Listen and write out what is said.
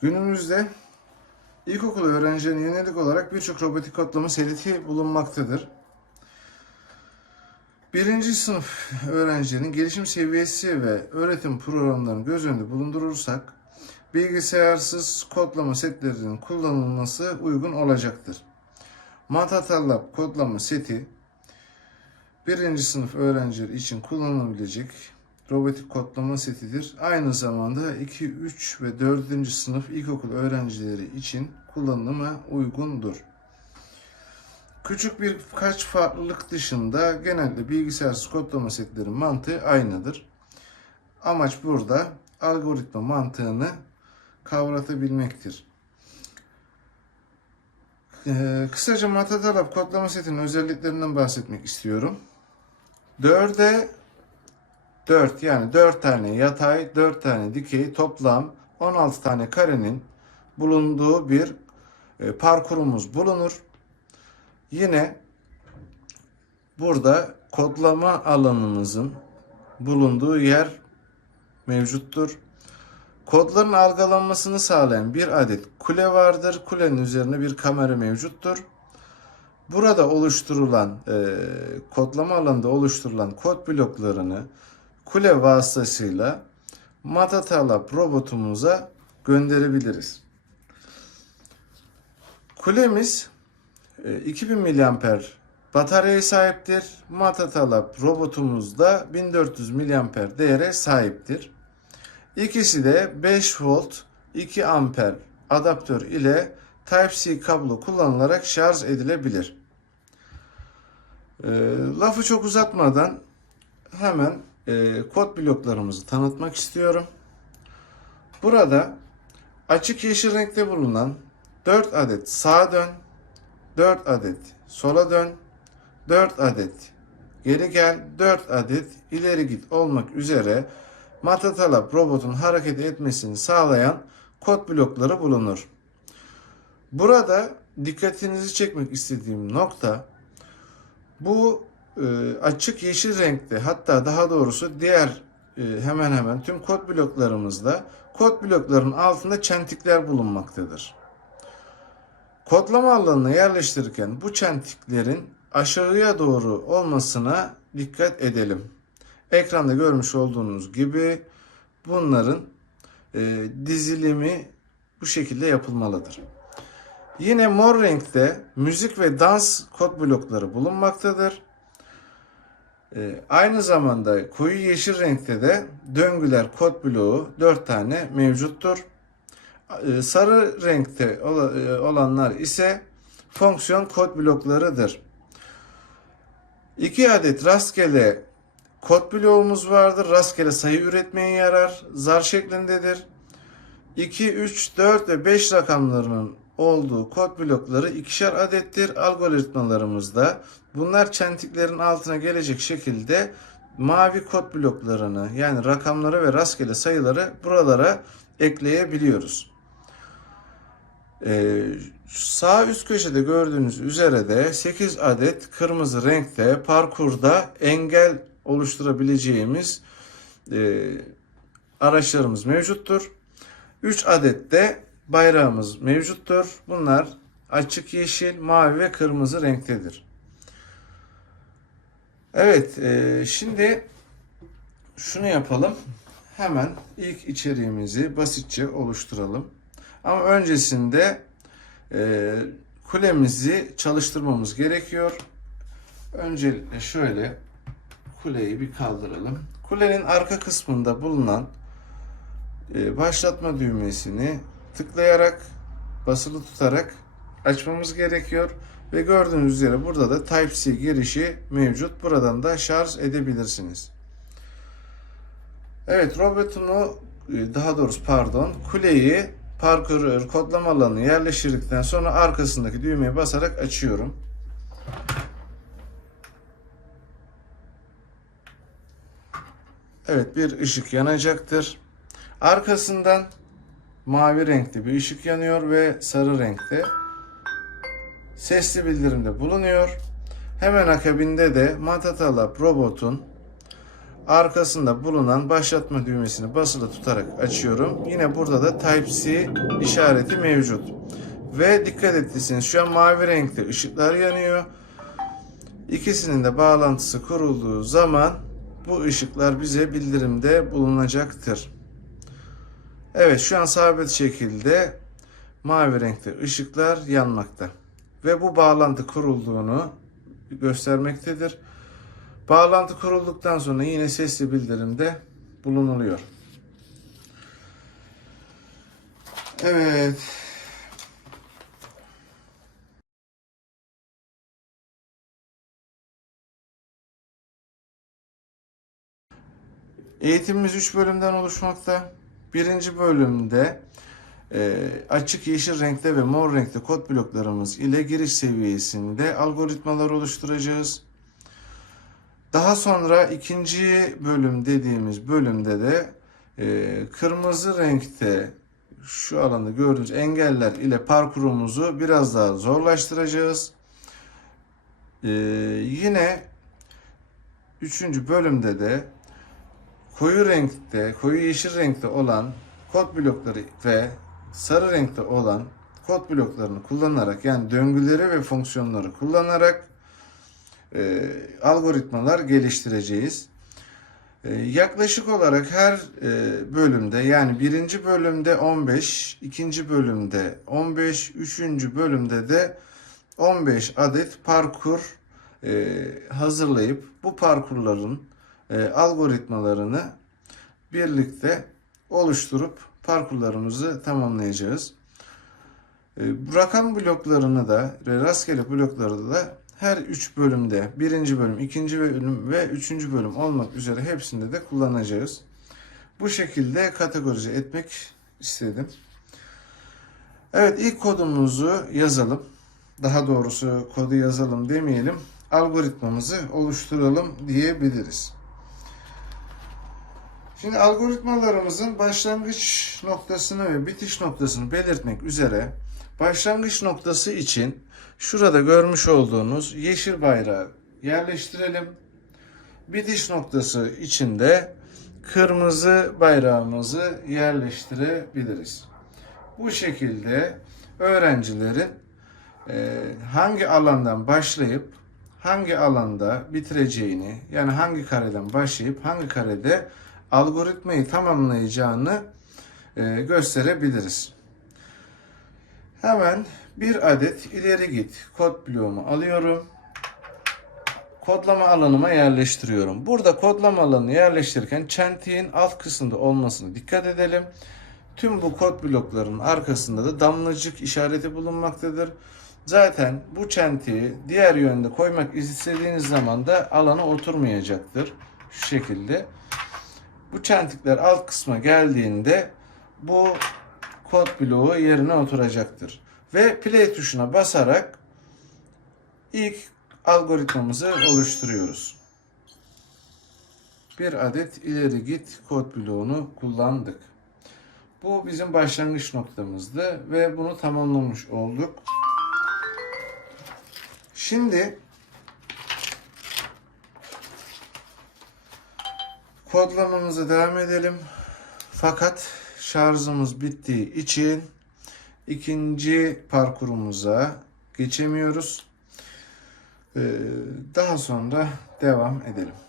Günümüzde ilkokul öğrencilerine yönelik olarak birçok robotik kodlama serisi bulunmaktadır. Birinci sınıf öğrencilerin gelişim seviyesi ve öğretim programlarını göz önünde bulundurursak bilgisayarsız kodlama setlerinin kullanılması uygun olacaktır. Matatallab kodlama seti birinci sınıf öğrenciler için kullanılabilecek robotik kodlama setidir. Aynı zamanda 2, 3 ve 4. sınıf ilkokul öğrencileri için kullanıma uygundur. Küçük birkaç farklılık dışında genelde bilgisayarsız kodlama setlerin mantığı aynıdır. Amaç burada algoritma mantığını kavratabilmektir. Ee, kısaca Matatalab kodlama setinin özelliklerinden bahsetmek istiyorum. 4'e 4 yani 4 tane yatay, 4 tane dikey toplam 16 tane karenin bulunduğu bir e, parkurumuz bulunur. Yine burada kodlama alanımızın bulunduğu yer mevcuttur. Kodların algılanmasını sağlayan bir adet kule vardır. Kulenin üzerine bir kamera mevcuttur. Burada oluşturulan e, kodlama alanında oluşturulan kod bloklarını kule vasıtasıyla Matatalab robotumuza gönderebiliriz. Kulemiz e, 2000 mAh bataryaya sahiptir. Matatalab robotumuz da 1400 mAh değere sahiptir. İkisi de 5 volt 2 amper adaptör ile Type-C kablo kullanılarak şarj edilebilir. E, lafı çok uzatmadan hemen e, kod bloklarımızı tanıtmak istiyorum. Burada açık yeşil renkte bulunan 4 adet sağa dön, 4 adet sola dön, 4 adet geri gel, 4 adet ileri git olmak üzere Matatalab robotun hareket etmesini sağlayan kod blokları bulunur. Burada dikkatinizi çekmek istediğim nokta bu açık yeşil renkte hatta daha doğrusu diğer e, hemen hemen tüm kod bloklarımızda kod blokların altında çentikler bulunmaktadır. Kodlama alanına yerleştirirken bu çentiklerin aşağıya doğru olmasına dikkat edelim. Ekranda görmüş olduğunuz gibi bunların e, dizilimi bu şekilde yapılmalıdır. Yine mor renkte müzik ve dans kod blokları bulunmaktadır. Ee, aynı zamanda koyu yeşil renkte de döngüler kod bloğu 4 tane mevcuttur. Ee, sarı renkte e, olanlar ise fonksiyon kod bloklarıdır. 2 adet rastgele kod bloğumuz vardır. Rastgele sayı üretmeye yarar. Zar şeklindedir. 2, 3, 4 ve 5 rakamlarının olduğu kod blokları ikişer adettir. Algoritmalarımızda bunlar çentiklerin altına gelecek şekilde mavi kod bloklarını yani rakamları ve rastgele sayıları buralara ekleyebiliyoruz. Ee, sağ üst köşede gördüğünüz üzere de 8 adet kırmızı renkte parkurda engel oluşturabileceğimiz e, araçlarımız mevcuttur. 3 adet de bayrağımız mevcuttur. Bunlar açık yeşil, mavi ve kırmızı renktedir. Evet, e, şimdi şunu yapalım. Hemen ilk içeriğimizi basitçe oluşturalım. Ama öncesinde e, kulemizi çalıştırmamız gerekiyor. Öncelikle şöyle kuleyi bir kaldıralım. Kulenin arka kısmında bulunan e, başlatma düğmesini tıklayarak basılı tutarak açmamız gerekiyor ve gördüğünüz üzere burada da Type-C girişi mevcut. Buradan da şarj edebilirsiniz. Evet robotumu e, daha doğrusu pardon kuleyi parkur kodlama alanına yerleştirdikten sonra arkasındaki düğmeye basarak açıyorum. Evet bir ışık yanacaktır. Arkasından mavi renkte bir ışık yanıyor ve sarı renkte sesli bildirimde bulunuyor. Hemen akabinde de Matatalab robotun arkasında bulunan başlatma düğmesini basılı tutarak açıyorum. Yine burada da Type-C işareti mevcut. Ve dikkat ettiyseniz şu an mavi renkte ışıklar yanıyor. İkisinin de bağlantısı kurulduğu zaman bu ışıklar bize bildirimde bulunacaktır. Evet şu an sabit şekilde mavi renkte ışıklar yanmakta. Ve bu bağlantı kurulduğunu göstermektedir. Bağlantı kurulduktan sonra yine sesli bildirimde bulunuluyor. Evet. Eğitimimiz 3 bölümden oluşmakta. Birinci bölümde e, açık yeşil renkte ve mor renkte kod bloklarımız ile giriş seviyesinde algoritmalar oluşturacağız. Daha sonra ikinci bölüm dediğimiz bölümde de e, kırmızı renkte şu alanda gördüğünüz engeller ile parkurumuzu biraz daha zorlaştıracağız. E, yine üçüncü bölümde de koyu renkte, koyu yeşil renkte olan kod blokları ve sarı renkte olan kod bloklarını kullanarak yani döngüleri ve fonksiyonları kullanarak e, algoritmalar geliştireceğiz. E, yaklaşık olarak her e, bölümde yani birinci bölümde 15, ikinci bölümde 15, üçüncü bölümde de 15 adet parkur e, hazırlayıp bu parkurların e, algoritmalarını birlikte oluşturup parkurlarımızı tamamlayacağız. E, rakam bloklarını da ve rastgele blokları da her üç bölümde birinci bölüm, ikinci bölüm ve üçüncü bölüm olmak üzere hepsinde de kullanacağız. Bu şekilde kategorize etmek istedim. Evet ilk kodumuzu yazalım. Daha doğrusu kodu yazalım demeyelim. Algoritmamızı oluşturalım diyebiliriz. Şimdi algoritmalarımızın başlangıç noktasını ve bitiş noktasını belirtmek üzere başlangıç noktası için şurada görmüş olduğunuz yeşil bayrağı yerleştirelim. Bitiş noktası için de kırmızı bayrağımızı yerleştirebiliriz. Bu şekilde öğrencilerin e, hangi alandan başlayıp hangi alanda bitireceğini yani hangi kareden başlayıp hangi karede algoritmayı tamamlayacağını e, gösterebiliriz. Hemen bir adet ileri git kod bloğumu alıyorum. Kodlama alanıma yerleştiriyorum. Burada kodlama alanını yerleştirirken çentiğin alt kısmında olmasına dikkat edelim. Tüm bu kod bloklarının arkasında da damlacık işareti bulunmaktadır. Zaten bu çentiği diğer yönde koymak istediğiniz zaman da alana oturmayacaktır. Şu şekilde. Bu çentikler alt kısma geldiğinde bu kod bloğu yerine oturacaktır. Ve play tuşuna basarak ilk algoritmamızı oluşturuyoruz. Bir adet ileri git kod bloğunu kullandık. Bu bizim başlangıç noktamızdı ve bunu tamamlamış olduk. Şimdi kodlamamıza devam edelim. Fakat şarjımız bittiği için ikinci parkurumuza geçemiyoruz. Ee, daha sonra devam edelim.